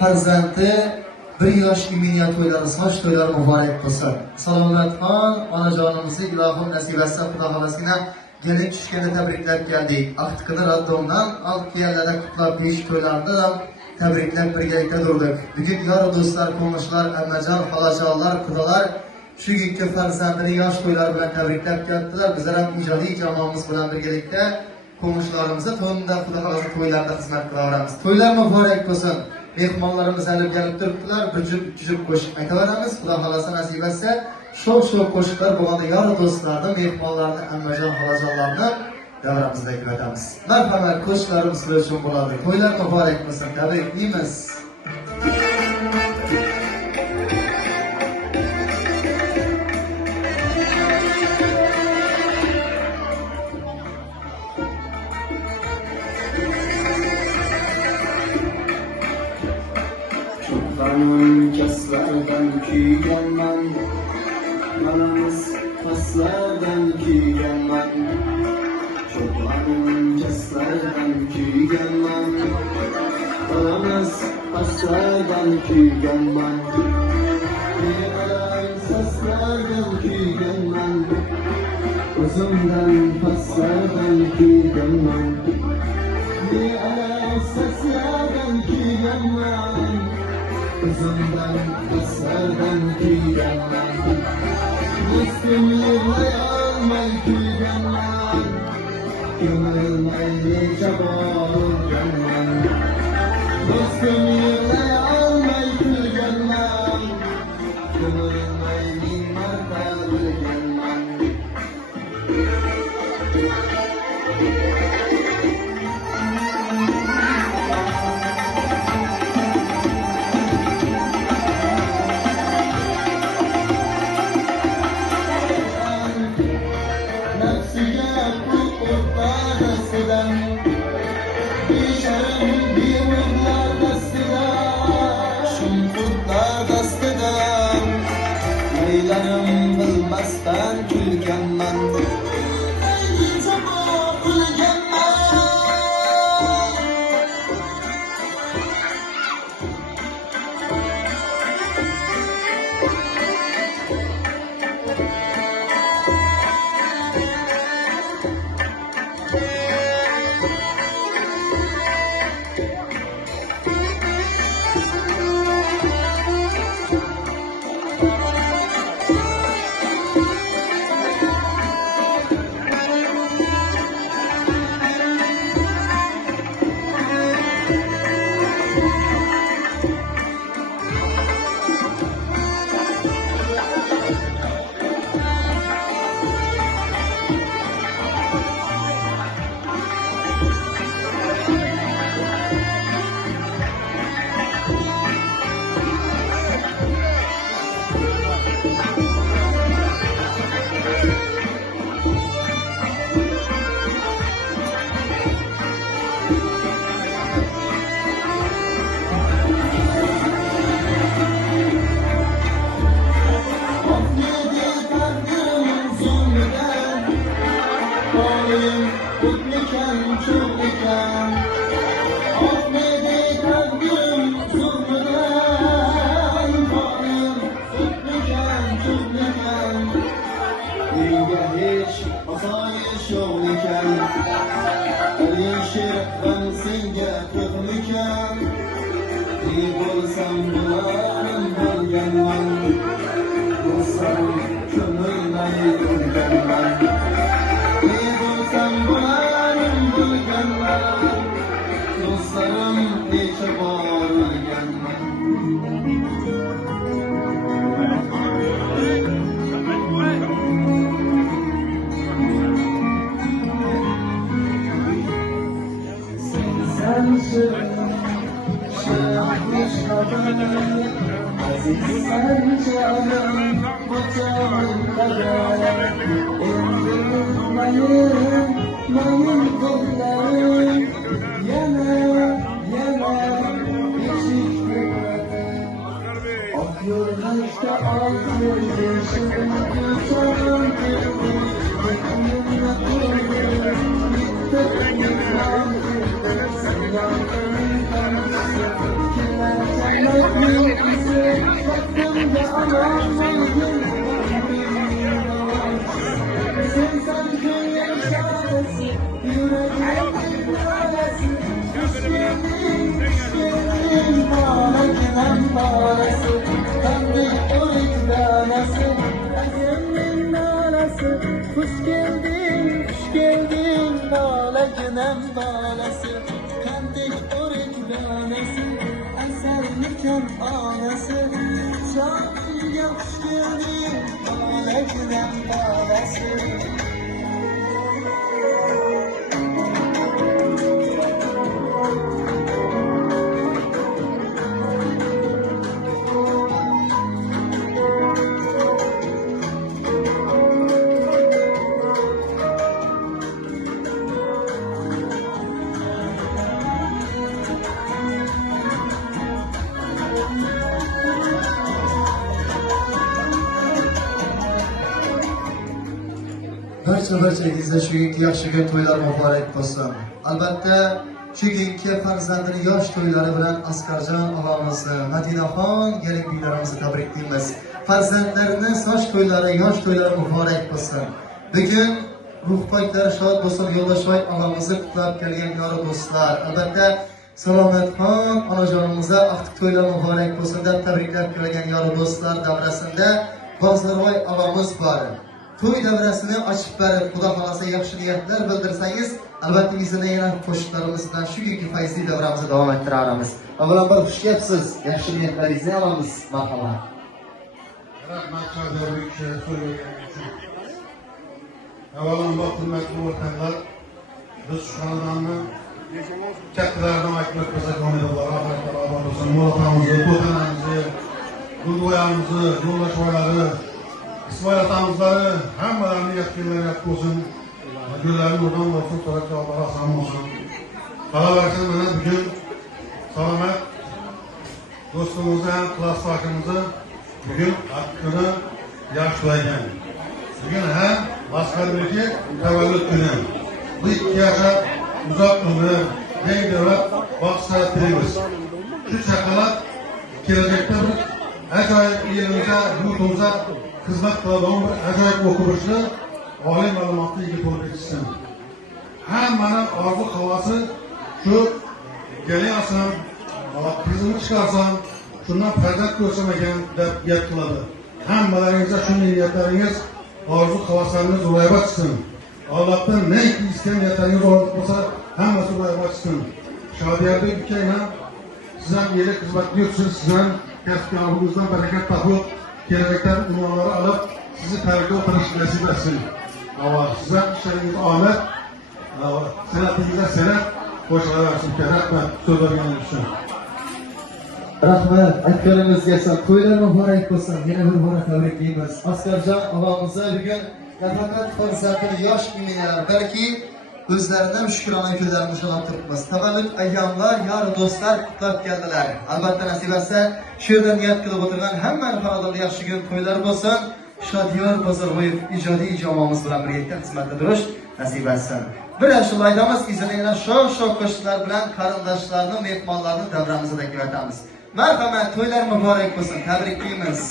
Farzandi 1 yosh imminiyat to'ylari, soch to'ylari muborak bo'lsin. Salomatxon onajonimizni ilohim nasib etsa Xudo xolosina gelin tushganda tabriklab keldik. Aqtiqini raddomdan olib kelganlarda qutlab besh to'ylarida ham tabriklab birgalikda turdik. Bugun yor do'stlar, qo'shnilar, ammajon, xolajonlar, xudolar shu ikki farzandini yosh to'ylari bilan tabriklab keldilar. Bizlar ham ijodiy jamoamiz bilan birgalikda qo'shnilarimizni to'nda Xudo xolosi to'ylarda xizmat qilaveramiz. To'ylar muborak bo'lsin. Mehmonlarimiz alib kelib turibdilar. Bir jup qo'shiq aytaveramiz. Xudo xolasa nasib etsa, sho'x qo'shiqlar bo'lganda yor do'stlarni, mehmonlarni, ammajon, xolajonlarni davramizda aytamiz. Marhamat, qo'shiqlarimiz uchun bo'ladi. To'ylar muborak bo'lsin. Tabriklaymiz. Kaslardan kuyganman, manamiz kaslardan kuyganman. Çobanın kaslardan kuyganman, manamiz kaslardan kuyganman. Nevalar saslardan kuyganman, o'zimdan paslardan kuyganman. Nevalar saslardan kuyganman, kızımdan, kızlardan kıyganman. Dostum yığlayalmay kıyganman, kıymalmay çabalganman. Dostum yığlayalmay kıyganman, kıymalmay bin marta bilganman. Leylanım bilmezden külgenmen. ko'ngilday yurganman. Ne bo'lsam bo'larim bilganman, do'stlarim necha bor o'lganman. Sen şirin, şirin şabanım, aziz sen canım, bu canım kadar. Indirmayın, mayın kollarım, yana, yana, içik gülmedim. Ok yoldaşta altın yaşım, güçarım girdi, yakınımda kurdum, gittim yıklandım. Hoş geldin, hoş geldin, nalaginem balası. Kandik orik danası, eserliken anası. Şanlıya hoş geldin, nalaginem balası. Barchalaringizga shu kungi yaxshi kun to'ylar muborak bo'lsin. Albatta, shu kungi farzandini yosh to'ylari bilan Asqarjon og'amizni, Madinaxon gelinlarimizni tabriklaymiz. Farzandlarini soch to'ylari, yosh to'ylari muborak bo'lsin. Bugun ruhpoklari shod bo'lsin, Yo'ldoshoy og'amizni qutlab kelgan yori do'stlar. Albatta, Salomatxon onajonimizga aqtiq to'ylar muborak bo'lsin deb tabriklab kelgan yori do'stlar davrasida Bozorvoy og'amiz bor. To'y davrasini ochib berib, Xudo xolasa yaxshi niyatlar bildirsangiz, albatta bizning yana qo'shiqlarimiz bilan shu kungi fayzli davramizni davom ettiramiz. Avvalambor xush kelibsiz, yaxshi niyatlaringizni olamiz, marhamat. Rahmat qadrli so'ylagan uchun. Avvalambor hurmatli o'rtoqlar, biz shu xonadonni kattalardan aytib o'tsak, Alloh taolo bo'lsin, murojaatimizni, to'tanamizni, Gulgo'yamizni, yo'ldoshlarni İsmail atamızları hammalarını yetkinler yaptı olsun. Güllerin buradan olsun, sonra cevapları asan olsun. Kala versin bana bugün Salamet dostumuzu hem klastakımızı bugün hakkını yaşlayken. Bugün hem askerliği tevellüt günü. Bu iki yaşa uzak ömrü, en devlet bakışlar ettirimiz. Şu çakalar gelecekte bir acayip yerimize, yurtumuza hizmet kıladığım bir acayip okumuşlu, alim malumatlı ilgi olup yetişsin. Hemenin arzu havası şu, geliyorsan, kızını çıkarsan, şundan ferdet göstermeken de yetkıladı. Hemelerinize şu niyetleriniz, arzu havaslarınız oraya çıksın. Allah'tan ne isteyen niyetleriniz olursa, hemesi oraya çıksın. Şadiyerde ülkeyle sizden iyilik hizmet diyorsunuz, sizden keskinabınızdan bereket tapıp, gelecekten unvanları alıp sizi tercih oturmuş nasip etsin. Allah size işleriniz ahmet, senatinize senet, hoşuna versin. Rahmet, söz vermeyen için. Rahmet, aytganimizga to'ylar muborak bo'lsin. Yana bir bora tabriklaymiz. Asqarjon og'amizni bugun nafaqat farzandini yosh iminar, balki o'zlaridan shukrona ko'zlarini ushlab turibmiz. Tavallud ayyomlar, yor do'stlar qutlab keldilar. Albatta nasib etsa, shu yerda niyat qilib o'tirgan hamma xonadonda yaxshi kun to'ylar bo'lsin. Shodiyor Bozorboyev ijodiy jamoamiz bilan birga xizmatda turish nasib etsin. Bir ashula aytamiz, izlayana shoh qo'shiqlar bilan qarindoshlarni, mehmonlarni davramizga taklif etamiz. Marhamat, to'ylar muborak bo'lsin. Tabriklaymiz.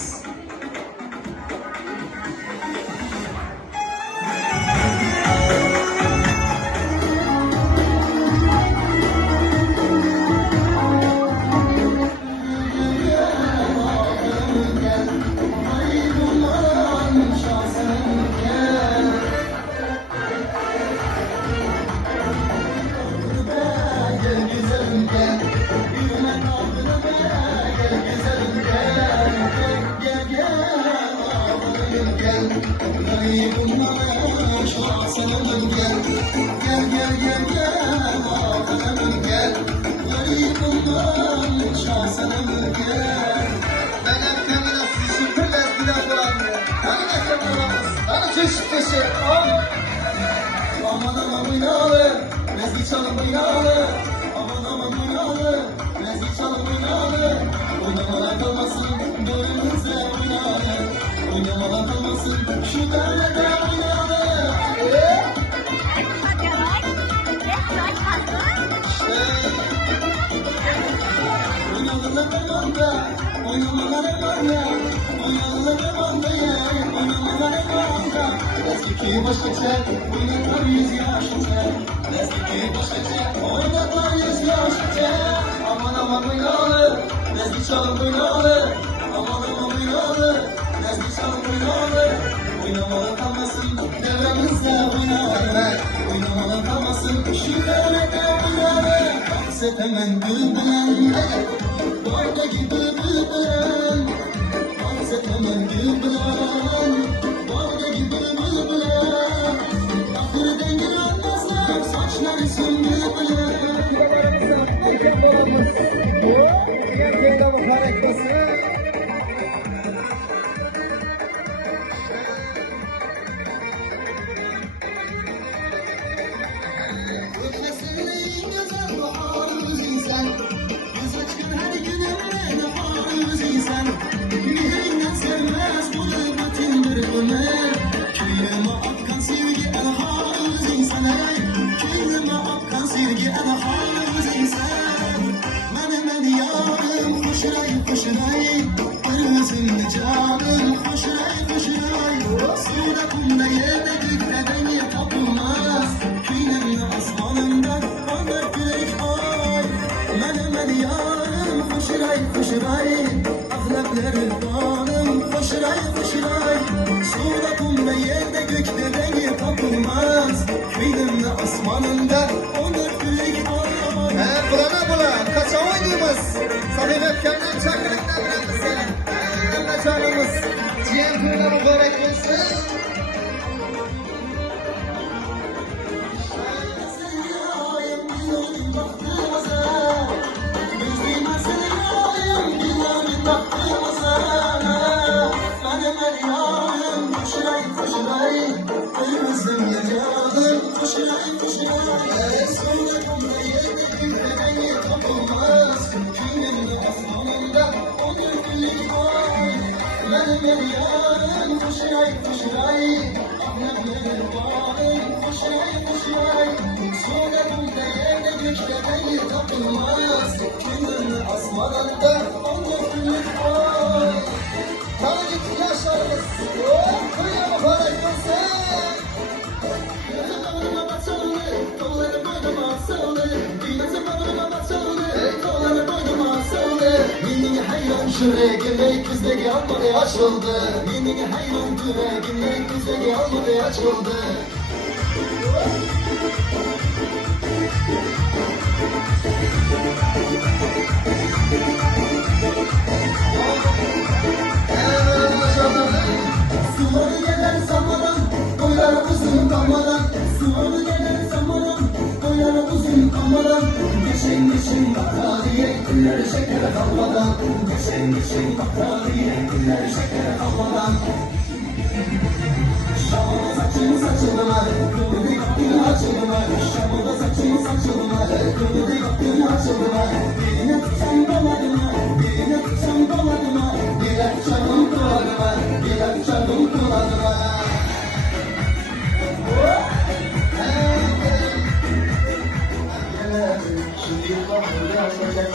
gel. Garibim bana şahsenem gel. Gel gel gel gel Hakan'ım gel. Garibim bana şahsenem gel. Ben erkemine sizi şükürler güler bırakmıyor. Hani erkemine bakız, hani keşif keşif. Aman aman oynalı, mezgi çalın oynalı. Aman aman oynalı, mezgi çalın oynalı. Oynamalar kalmasın, gönlünüzde oynalı. Oynamalar kalmasın, şu derlede oynalı. Oynalılar emanda, oynamalar emanda. Oynalılar emanda ya, oynamalar emanda. Eski baş geçer, oynatlar 100 yaş geçer. Eski baş geçer, oynatlar 100 yaş geçer. Aman aman oynalı, mezgi çalın oynalı. Aman aman oynalı, mezgi çalın oynalı. Oynamalar kalmasın, devremizde oynalı. Oynamalar kalmasın, şu devrede oynalı. Akset hemen bülbülen, bağdaki bülbülen. Akset hemen bülbülen, bağdaki bülbülen. Aklı dengin almazlar, saçları sümbülbülen. Gerçekten mübarek olsun. Güzel baharımız insan. Göz açkın her günümde baharımız insan. Mihrinden sevmez bu gırbatin bir ömer. Köyüme akkan sevgi elhamımız insan. Köyüme akkan sevgi elhamımız insan. Menemen yarım hoşray hoşray. Gözümde canım hoşray hoşray. Suda kumda yerde gökte denge tapılmaz. Köyüme asmanında onlar gülek ay. Menemen yarım hoşray hoşray. Ahlakları bağım hoşray hoşray. Suda kumda yerde gökte denge tapılmaz. Köyüme asmanında onlar gülek ay. Bulan kaça oynayımız. Sabit öpkenden çakırıktan gelmişsin. Canımız ciğer kuyuna mübarek olsun. Benim yarım koşuray koşuray. Ahmetlerim varım koşuray koşuray. Sularımda yerde gökte denge tapılmaz. Kendini asmanında onlar gülük var. Tanrıcık yaşarız. Kuyuya mübarek olsun. Kollarıma basıldı, kolları boynuma asıldı. Dünyası boynuma basıldı, kolları boynuma asıldı. Yeni hayran yüreğime küzdeki almadı açıldı. Yeni hayran yüreğime küzdeki almadı açıldı. Suları gelir zamanın, boyları uzun kalmadan. Suları gelir zamanın, boyları uzun kalmadan. Geçin geçin battaniye, günleri şekere kalmadan. Geçin geçin battaniye, günleri şekere kalmadan. Şam'da saçın saçılma, kırmızı kaptın açılma. Şam'da saçın saçılma, kırmızı kaptın açılma. Birine tutsan doladıma, birine tutsan doladıma. Birer çarpım kuladıma, birer çarpım kuladıma. Şimdi yıllar burada yaşayacak.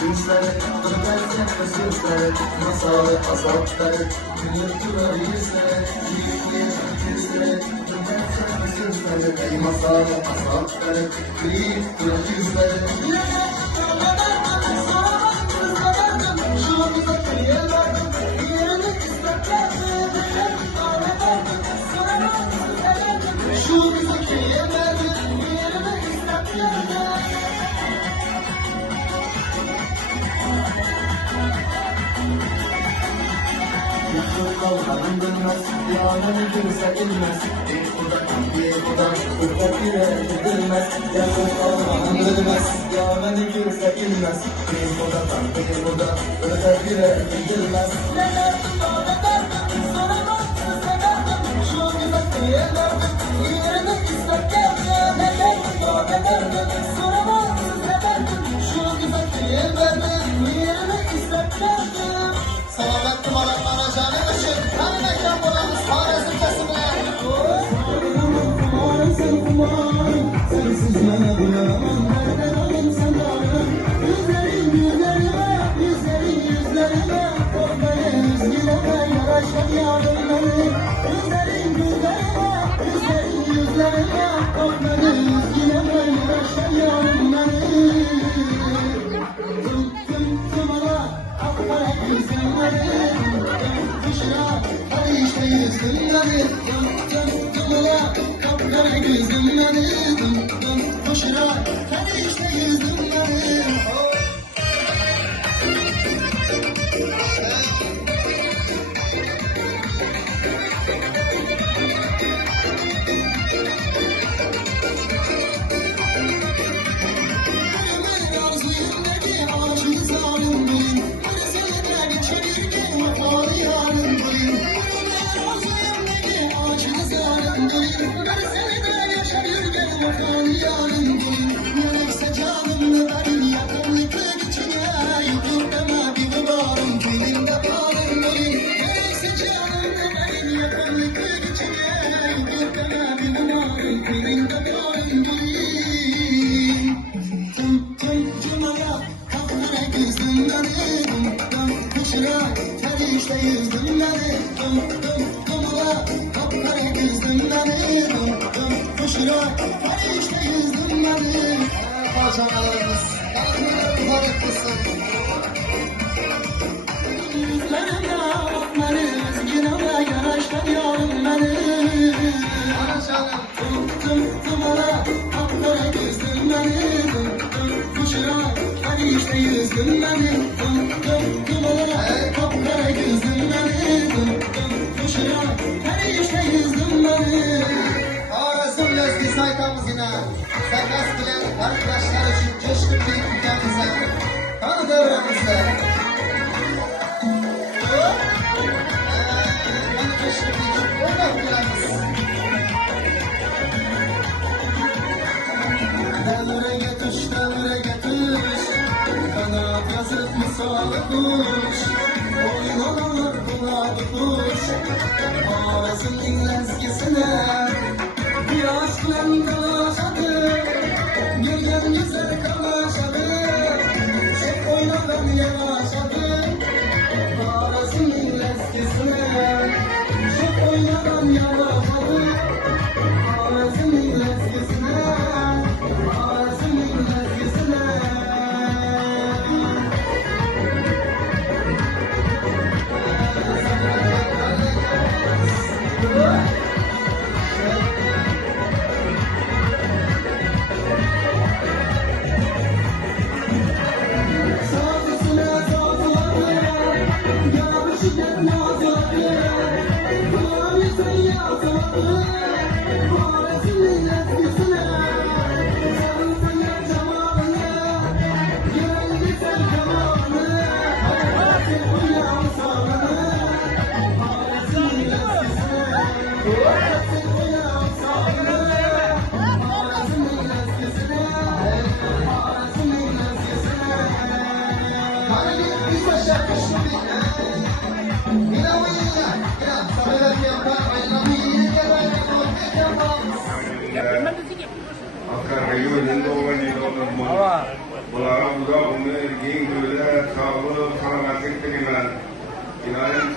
Gülüşleri, öperken sözleri, masalı azapları, günlük duvar yüzleri, yiğitliğe, tüzleri, ey masal asatları Grip kırık yüzleri Kalkanım dönmez, yanını görse ilmez Bir kudan, bir kudan, fırlat bile gidilmez Yakın kalkanım dönmez, yanını görse ilmez Bir kudan, bir kudan, fırlat bile gidilmez Salamet numaranlara canı için hem mekan bulamız Harizm kesimler Sensiz yana bulamam nereden alayım sanarım Yüzlerin yüzlerime, yüzlerin yüzlerime Korkmaya yüzgüleme, yaraşan yarınları Yüzlerin yüzlerime, yüzlerin yüzlerime Korkmaya yüzgüleme, yaraşan yarınları Tüm ala, akkara yüzümleri Kuşra, hadi işte yüzümleri Tüm ala, kapkara yüzümleri Kuşra, hadi işte yüzümleri Parçalarımız, kalkınlar mübarek kılsın Yüzlerime bakmanız, günahına yanaştan yarım benim Ana canım Tüm ala, kapkara gözlüm benim Kuşra, hadi işte yüzüm benim Tüm ala, kapkara gözlüm benim Kuşra, hadi işte yüzüm benim Harizm lezgi saytamız yine Serbest bilen arkadaşlar için coşkun bir ülkemize Kanı devremizde Kanı coşkun bir örnek bilemiz Devreye düş Kanat yazıp misalı kuş Oynanır kulağı kuş Harizm'in lezgisine Bir aşkla kalaşadı Bir gün güzel kalaşadı Çek oynadan yanaşadı Harizm'in lezgisine Çek oynadan yanaşadı Harizm'in lezgisine Harizm'in lezgisine Bularım da bunu erkeğin böyle sağlığı, selametlik bilen inayet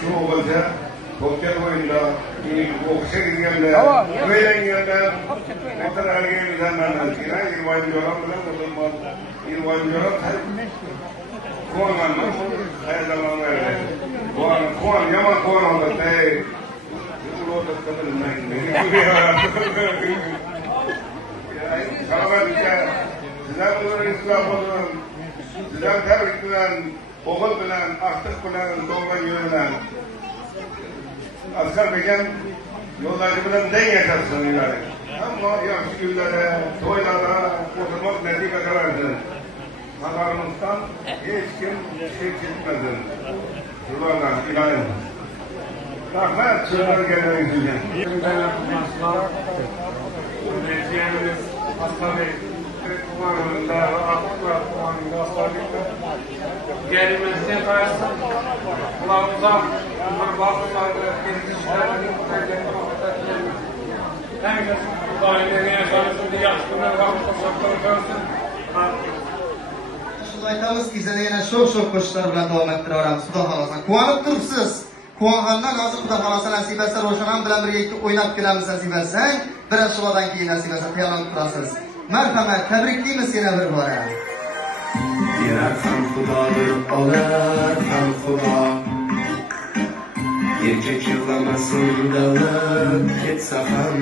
şu olacak Sosyal oyunda, okuşa girgende, öğrengende, oturarga güzellerden kira, 20 yoran bilen oturmaz. 20 yoran kuanganma, her zaman öyle. Kuan, yaman kuan oldu. Ulo da kadınlar gibi. Kalabalıkça, sizler bunları İslam olun, sizler tebrik bilen, okul bilen, aktık bilen, doğru yönlen. Asker Bey'in yolları bilen den yaşarsın ileri. Ama yaşlı günlere, toylara oturmak netika karardı. Pazarımızdan hiç kim şey çıkmadı. Şuralarla ilerleyin. Rahmet sırlar gelen için. Ben yapmaslar, öğretmenimiz hastalık, kumanında, aklıklar kumanında hastalıkta gerilmesine karşı kulağımıza bunlar bakımlarda, gezişlerinde mutlaka herkes daimleri yaşansın diye yaşlılar vakit koşakları görsün. Shuni aytamiz, izada yana sho'x qo'shiqlar bilan davom ettiraveramiz. Xudo xolasa. Quvonib turibsiz. Quvongandan hozir Xudo xolasa nasib etsa Ro'shanam bilan birga o'ynab kelamiz nasib etsang, bir ashuladan keyin nasib etsa tayyorlanib turasiz. Marhamat, tabriklaymiz yana bir bora. Yarat ham xudodir, olar ham xudo. Erkak yig'lamasin, davlat ketsa ham.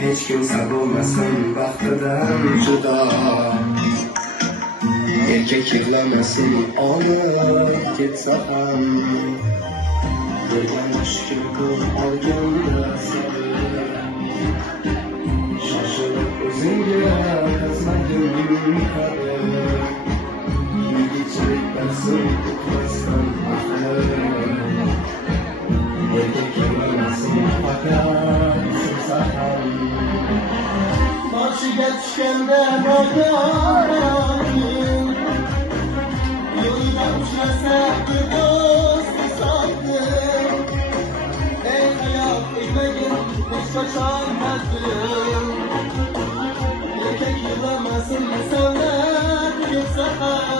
Hech kimsa bo'lmasin baxtidan judo. Erkak yig'lamasin, olib ketsa ham. Birdan shukr olganda sabr. Shoshilib o'zingga qazmadim qadr. Yigitchilik darsin o'tmasdan axir. Erkak yig'lamasin faqat sevsa ham. Boshiga tushganda nogohin yo'lda uchrasa bir do'st hisobdir. Ey hayot tegmagin hech qachon hazlim. Erkak yig'lamasin insonlar ketsa ham.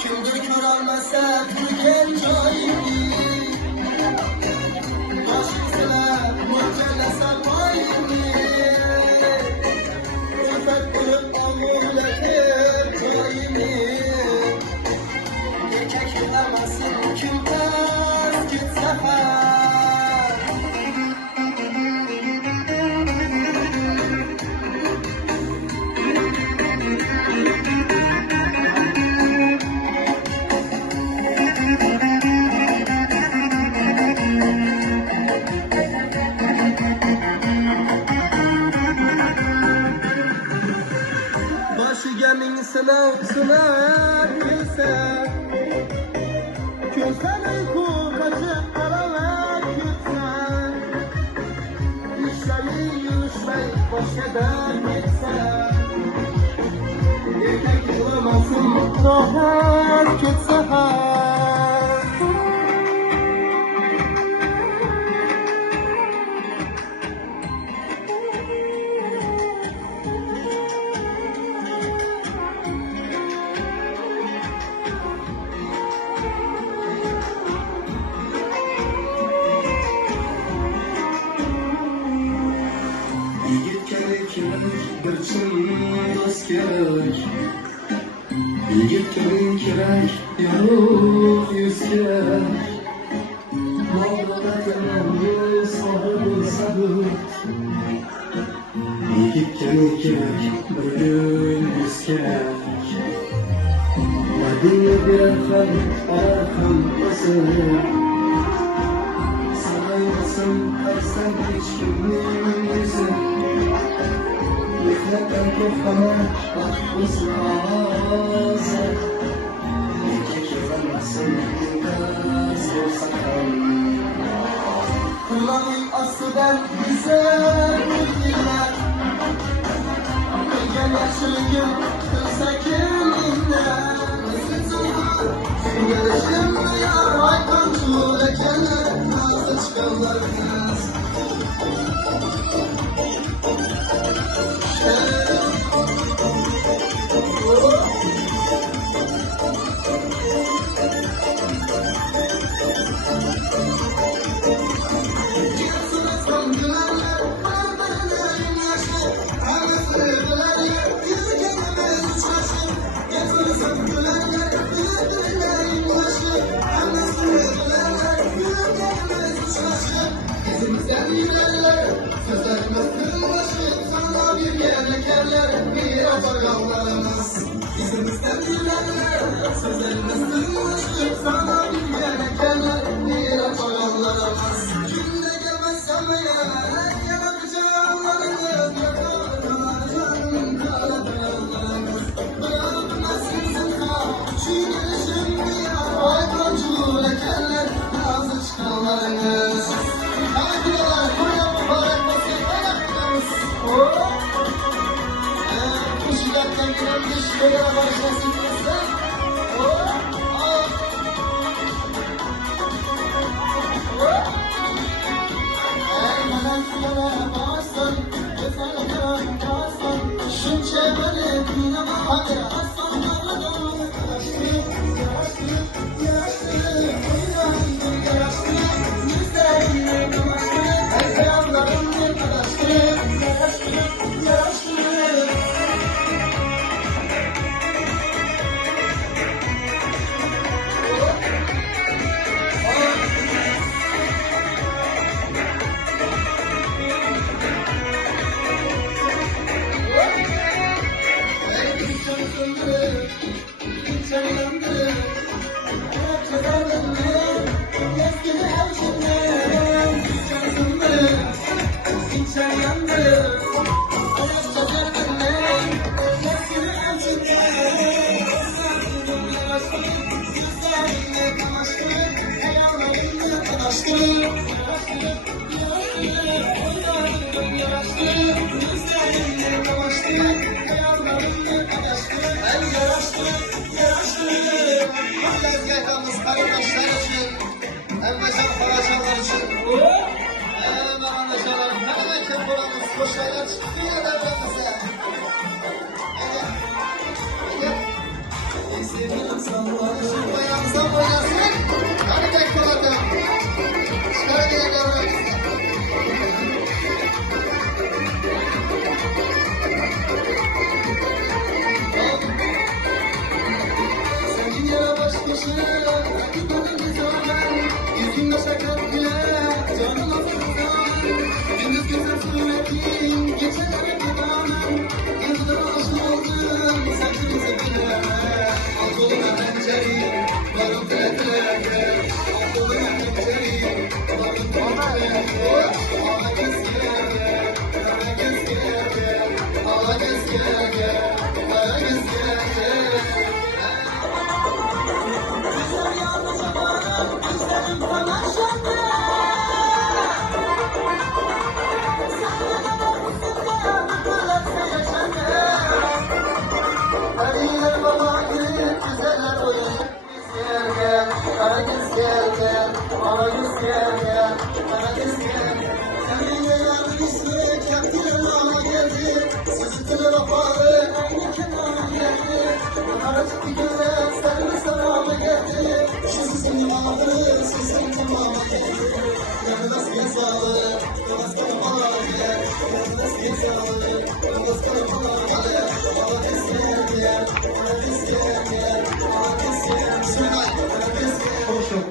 Kimdir ko'rolmasa turgan joyimni, boshim silab mo'ljallasa poyimni. Kulfat qilib omulatib joyimni. Erkak yig'lamasin kimpas ketsa ham. Boshiga ming sinov kelsa, ko'zlari qo'rqachiq qaramay ketsa, ishlari yurishmay boshqadan ketsa, erkak yig'lamasin rohat ketsa ham. Bir chin do'st kerak, yigitga kerak yorug' yuz kerak. Mavloda yomon so'g'ir bo'lsa Yigitken kerak bölünmüz kerak Madina berxan arxam basır Saraymasın karsan hiç kimning yüzü Mehnatdan qo'rqaman baxtimiz hozir Nega kelolmasin yo'ldosh bo'lsa ham Kulağın asıdan güzel bilgiler Bilgen yaşılgın kılsa kendinden Görüşüm yar haykancı ekenler Nazı çıkanlar kız Bizimizden bilenler sözlerimiz duyulmuştur sana bir yere keller bir afalanlarımız Kimde gelmezsem eğer yaratacağlarınız yakarlarım karalarımız Bırakmasın sıkma şu gelişim bir haykancı lekeller nazı çıkanlarınız Haydiler buraya mübarek basın ayaklarımız Kuşilaktan giren dişlere başlasın kızlar Ermenen sulara bassın Yeterlere bassın Şunçe beni dinleme hadi Aslanlarla dolu Yaraştırıp, yaraştırıp, yaraştırıp Yaraştırıp, yaraştırıp Yüzlerine dolaştırıp Ezyamlarımı yaraştırıp Yaraştırıp, yaraştırıp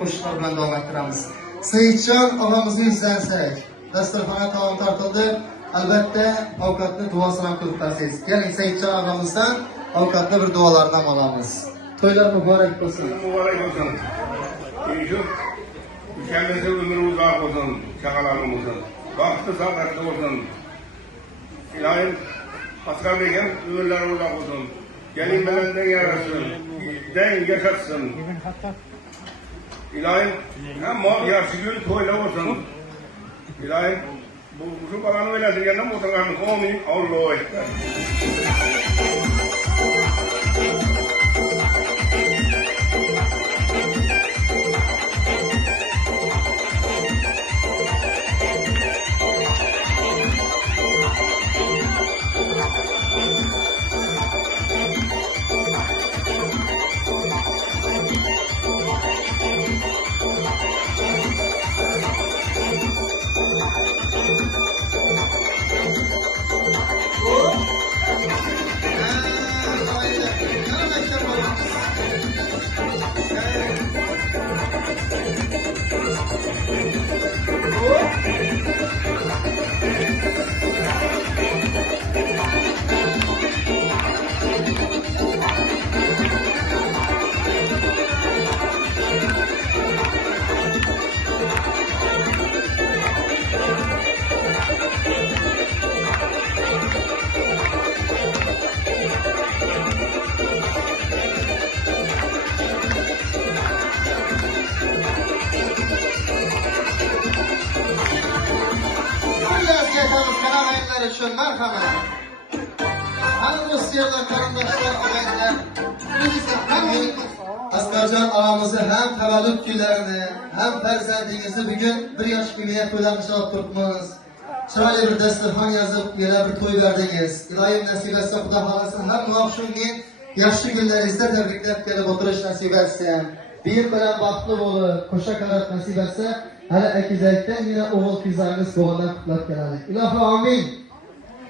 Qo'shiqlar bilan davom ettiramiz. Saidjon og'amizni izlasak, dasturxona taom tartildi. Albatta ovqatni duosini ham qilib bersangiz. Keling Saidjon og'amizdan ovqatni bir duolardan olamiz. To'ylar muborak bo'lsin. Mübarek olsun. Şu ülkemizde ömrü uzak olsun, çakalarımızın. Vakti saadetli olsun. İlahim, Asgar Bey'in ömürleri uzak olsun. Gelin belenden yarasın, den yaşatsın. İlahim, hem mal yaşı gün toyla olsun. İlahim, şu balanı öyledir, yanına mutlaka amin, Allah'a ekber. Için merhamet. Hani Rusya'da kardeşler, ağabeyler, Asgarcan ağamızı hem təvəllüd günlərini, hem fərzəndinizi bugün bir yaş ümiyyə toylarını şahatdırtmanız. Şöyle bir dasturxon yazıp yerə bir toy verdiniz. İlahim nasip etsin, Xuda xalasın. Hem muhafşun gün, yaşlı günlərinizdə təbrikləb gəlib oturuş nasip etsin. Bir bilen baxtlı olup, koşa qarat nasip etsin. Hələ əkizəkdən yine oğul kızlarınız doğandan kutlaq gələdik. İlahı amin.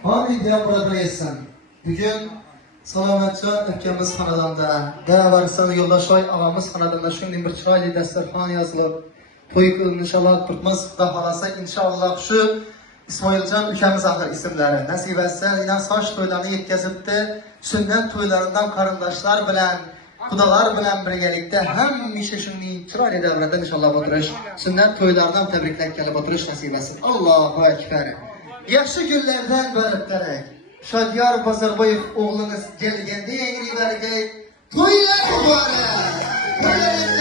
Amin diyen burada yesin. Bugün Salamatcan ülkemiz kanalında, Dağvarsan Yoldaşay ağamız kanalında şimdi bir çaylı dasturxon yazılıb, toy inşallah tutmaz, Xuda xalasa inşallah şu İsmailcan ülkemiz ahır isimleri nasip etsin. Yine saç toylarını yetkazibdi. Sünnet toylarından karındaşlar bilen, Xudalar bilen birgelikte hemmişe şimdi çıraylı devreden inşallah oturuş. Sünnet toylardan tebrikler gelip oturuş nasip etsin. Allahu Ekber. Yaxşı günlerden bölüpterek. Şadiyar Bazarbayev oğlunuz gelgende yeni vergey. Toylar mübarek.